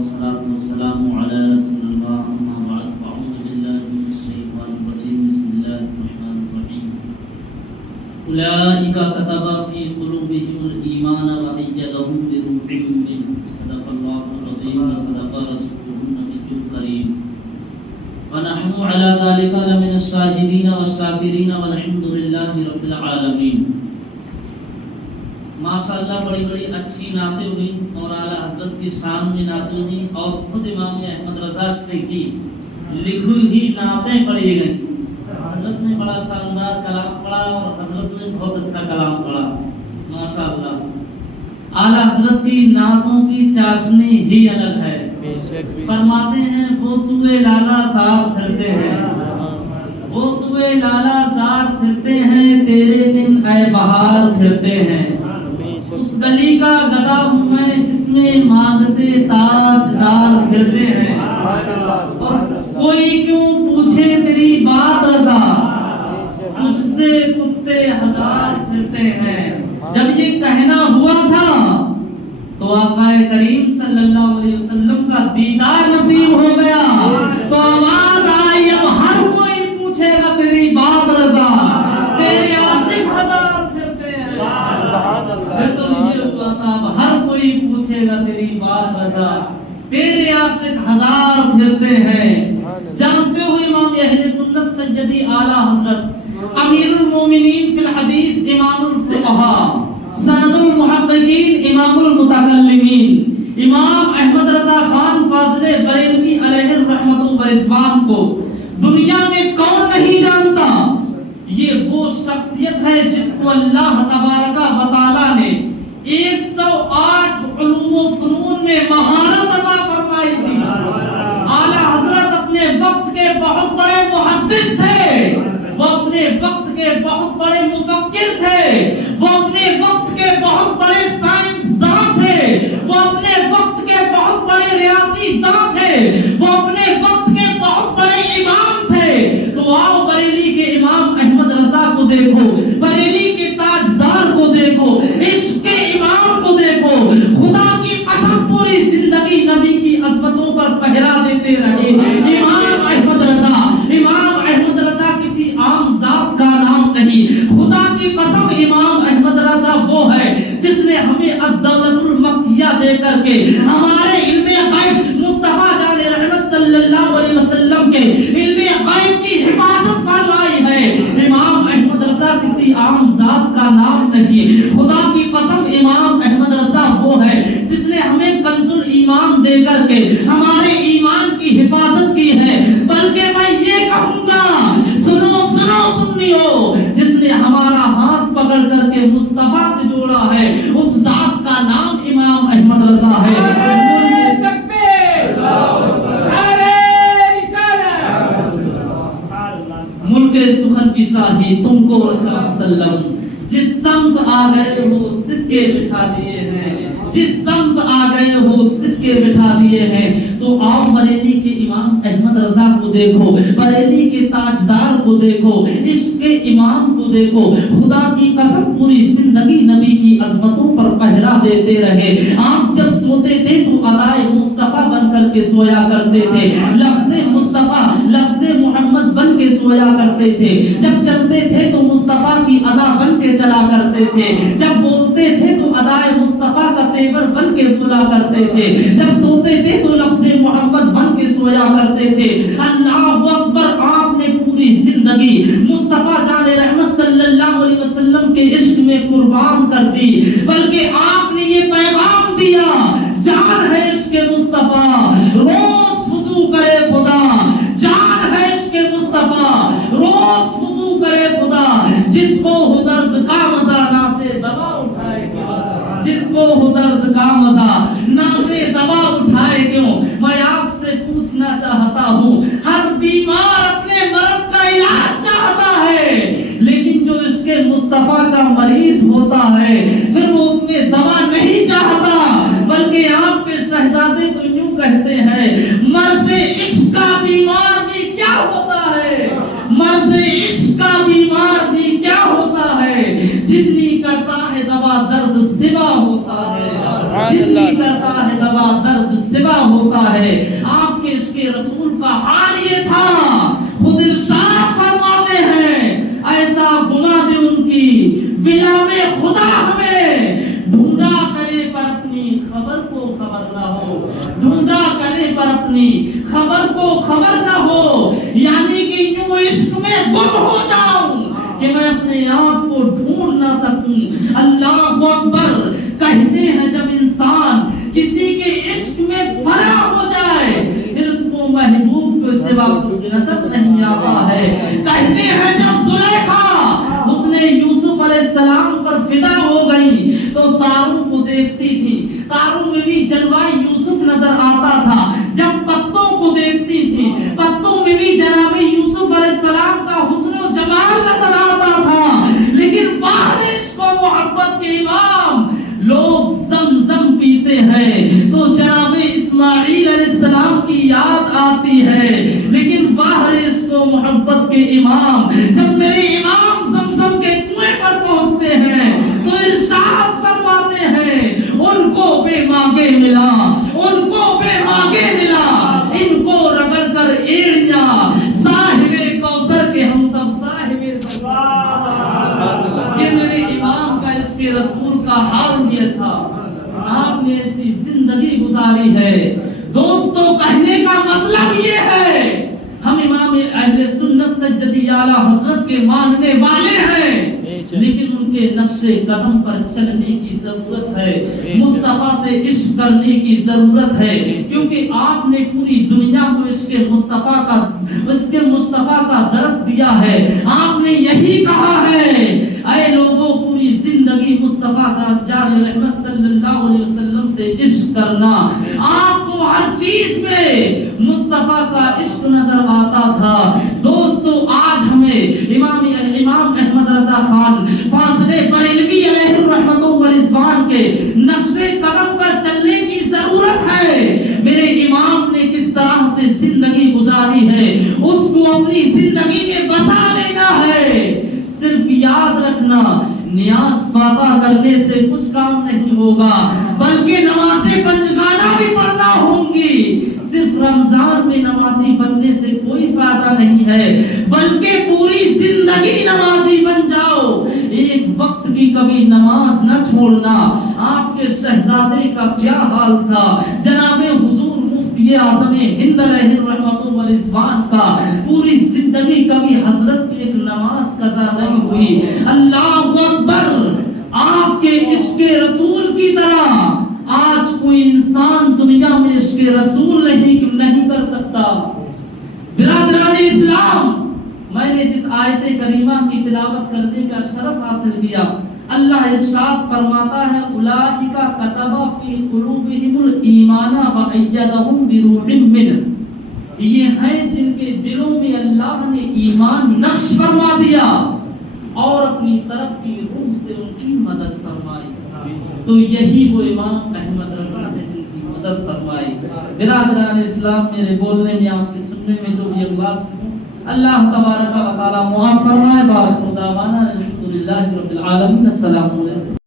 والصلاة والسلام على رسول الله أما بعد فأعوذ بالله من الشيطان الرجيم بسم الله الرحمن الرحيم أولئك كتب في قلوبهم الإيمان وأيدهم بروح منه صدق الله العظيم وصدق رسوله النبي الكريم ونحن على ذلك لمن الشاهدين والشاكرين والحمد لله رب العالمين. ماشاءاللہ بڑی بڑی اچھی نعتیں ہوئی اور اعلیٰ حضرت کی شان میں نعتیں ہوئی اور خود امام احمد رضا کی لکھی ہوئی نعتیں پڑھی گئی. حضرت نے بڑا شاندار کلام پڑھا اور حضرت نے بہت اچھا کلام پڑھا ماشاءاللہ. اعلیٰ حضرت کی نعتوں کی چاشنی ہی الگ ہے. فرماتے ہیں وہ سوئے لالا زار پھرتے ہیں، وہ سوئے لالا زار پھرتے ہیں، تیرے دن اے بہار پھرتے ہیں. اس گلی کا گدا ہوں میں جس میں مانگتے تاج دار پھرتے ہیں. کوئی کیوں پوچھے تیری بات رضا، تجھ سے کتے ہزار پھرتے ہیں. جب یہ کہنا ہوا تھا تو آقا کریم صلی اللہ علیہ وسلم کا دیدار نصیب ہو گیا تو آواز آئی اب ہر کوئی پوچھے گا تیری بات رضا، تیرے عاشق ہزار پھرتے ہیں. اب ہر کوئی پوچھے گا تیری بات رضا، تیرے عاشق ہزار پھرتے ہیں. جانتے ہوئے امام اہل سنت سیدی اعلیٰ حضرت امیر المومنین فی الحدیث امام الفقہاء سند المحققین امام المتکلمین امام احمد رضا خان فاضل بریلوی علیہ الرحمت و رضوان کو دنیا میں کون نہیں جانتا. یہ وہ شخصیت ہے جس کو اللہ تبارک و تعالی نے 108 علوم و فنون میں مہارت عطا فرمائی تھی. اعلیٰ حضرت اپنے وقت کے بہت بڑے محدث تھے، وہ اپنے وقت کے بہت بڑے مفکر تھے، وہ اپنے وقت کے بہت بڑے سائنسداں تھے، وہ اپنے وقت کے بہت بڑے ریاضی داں تھے، وہ اپنے وقت کے بہت بڑے امام تھے. تو آؤ بریلی کے امام احمد رضا کو دیکھو، بریلی کے تاجدار کو دیکھو، عشق کے امام کو دیکھو. خدا کی قسم پوری زندگی نبی کی عظمتوں پر پہرا دیتے رہے امام احمد رضا. امام احمد رضا کسی عام ذات کا نام نہیں. خدا کی قسم امام احمد رضا وہ ہے جس نے ہمیں الدولت المکیہ دے کر کے ہمارے علم غیب مصطفیٰ جان رحمت صلی اللہ علیہ وسلم کے علم غیب کی حفاظت فرمائی ہے. امام احمد رضا کسی عام ذات کا نام نہیں. خدا کی قسم امام احمد رضا وہ ہے جس نے ہمیں کنز الایمان دے کر کے ہمارے ایمان کی حفاظت کی ہے. بلکہ میں یہ کہوں گا سنو سنو سنیو، جس نے ہمارا ہاتھ پکڑ کر کے مصطفیٰ سے جوڑا ہے اس ذات کا نام امام احمد رضا ہے. ملک سخن کی شاہی تم کو رسول وسلم، جس سمت آ گئے ہو سکے بٹھا دیے ہیں، جس سمت آ گئے ہو سکے بٹھا دیے ہیں. تو آؤ بریلی کے امام احمد رضا کو دیکھو، بریلی کے تاجدار کو دیکھو، عشق کے امام کو دیکھو. خدا کی قسم پوری زندگی نبی کی عظمتوں پر پہرا دیتے رہے. آپ جب سوتے تھے تو ادائے مصطفیٰ بن کر کے سویا کرتے تھے، لفظ مصطفیٰ لفظ محمد بن کے سویا کرتے تھے. جب چلتے تھے تو مصطفیٰ کی ادا بن کے چلا کرتے تھے. جب بولتے تھے تو ادائے مصطفیٰ کا تیور بن کے بولا کرتے تھے. جب سوتے تھے تو لفظ محمد بن کے سویا کرتے تھے. اللہ اکبر. آپ نے پوری زندگی مصطفیٰ جان رحمت صلی اللہ علیہ وسلم کے عشق میں قربان کر دی. بلکہ آپ نے یہ پیغام دیا جان ہے عشق مصطفیٰ روز وضو کرے خدا، جان ہے عشق مصطفیٰ روز وضو کرے خدا. جس کو ہو درد کا مزہ نازے دوا اٹھائے کیوں، جس کو ہو درد کا مزہ نازے دوا اٹھائے کیوں. میں آپ سے پوچھنا چاہتا ہوں، ہر بیمار اپنے مرض کا علاج چاہتا ہے، لیکن جو عشق مصطفیٰ کا مریض ہوتا ہے پھر وہ اس میں دوا نہیں چاہتا. بلکہ آپ کے شہزادے تو یوں کہتے ہیں مرض عشق کا بیمار بھی کیا ہوتا ہے، مرض عشق کا بیمار بھی کیا ہوتا ہے. جتنی کرتا ہے دوا درد سوا ہوتا ہے، جتنی کرتا ہے دوا درد سوا سوا ہوتا ہے۔ آپ کے عشق رسول کا حال یہ تھا، خود ارشاد فرماتے ہیں ایسا گما دے ان کی ولا میں خدا ہمیں، ڈھونڈا کرے پر اپنی خبر کو خبر نہ ہو، ڈھونڈا کرے پر اپنی خبر کو خبر نہ ہو، یعنی کہ یوں عشق میں گم ہو جاؤں کہ میں اپنے آپ کو ڈھونڈ نہ سکوں۔ اللہ اکبر کہتے ہیں جب انسان کسی کے عشق میں فنا ہو جائے پھر اس کو محبوب کے سوا کچھ نظر نہیں آتا ہے۔ کہتے ہیں جب زلیخا اس نے یوسف علیہ السلام پر فدا ہو گئی تو تاروں کو دیکھتی تھی، تاروں میں بھی جلوہ یوسف نظر آتا تھا، جب پتوں کو دیکھتی تھی پتوں میں بھی جناب یوسف علیہ السلام کا حسن و جمال نظر آتا تھا، لیکن باہر عشق و محبت کے امام لوگ زمزم پیتے ہیں تو جناب اسماعیل علیہ السلام کی یاد آتی ہے، لیکن باہر عشق و محبت کے امام جب میرے امام زمزم کے کنویں پر پہنچتے ہیں تو ارشاد فرماتے ہیں ان کو بے مانگے ملا، ان کو بے مانگے ملا، ان کو رگڑ کر ایڑیاں صاحب کوثر کے ہم سب صاحب یہ میرے امام کا عشق رسول کا حال یہ تھا۔ آپ نے ایسی زندگی گزاری ہے دوستو، کہنے کا مطلب یہ ہے ہم امام اہل سنت سیدی اعلیٰ حضرت کے ماننے والے ہیں، لیکن ان کے نقش قدم پر چلنے کی ضرورت ہے، مصطفیٰ سے عشق کرنے کی ضرورت ہے، کیونکہ آپ نے پوری دنیا کو عشق مصطفیٰ کا درس دیا ہے۔ آپ نے یہی کہا ہے اے لوگوں پوری زندگی مصطفیٰ جان رحمت صلی اللہ علیہ وسلم سے عشق کرنا۔ آپ کو ہر چیز میں مصطفیٰ کا عشق نظر آتا تھا۔ دوستو آج ہمیں امام احمد رضا خان فاضل بریلوی علیہ الرحمت والرضوان کے نقش قدم پر چلنے کی ضرورت ہے۔ میرے امام نے کس طرح سے زندگی گزاری ہے اس کو اپنی زندگی میں بسا لینا ہے۔ صرف یاد رکھنا نیاز پاتا کرنے سے کچھ کام نہیں ہوگا، بلکہ نمازیں پنجگانہ بھی پڑھنا ہوں گی۔ صرف رمضان میں نمازی بننے سے کوئی فائدہ نہیں ہے، بلکہ پوری زندگی نمازی بن جاؤ، ایک وقت کی کبھی نماز نہ چھوڑنا۔ آپ کے شہزادے کا کیا حال تھا، جناب حضور مفتی اعظم ہند علیہ الرحمت والرضوان کا پوری زندگی کبھی حضرت کی ایک نماز قضا نہیں ہوئی۔ اللہ اکبر، آپ کے عشق رسول کی طرح آج کوئی انسان دنیا میں عشق رسول نہیں کر سکتا۔ برادران اسلام، میں نے جس آیت کریمہ کی تلاوت کرنے کا شرف حاصل کیا، اللہ ارشاد فرماتا ہے اولئک کتب فی قلوبہم الایمان وایدہم بروح منہ، یہ ہیں جن کے دلوں میں اللہ نے ایمان نقش فرما دیا اور اپنی طرف کی روح سے ان کی مدد فرمائی۔ تو یہی وہ امام احمد رضا ہے جن کی مدد فرمائی۔ برادران اسلام، میرے بولنے میں آپ کے سننے میں جو بھی اغلاط ہوں اللہ تبارک و تعالی معاف فرمائے۔ بارک اللہ دعوانا الحمدللہ رب العالمین۔ السلام علیکم۔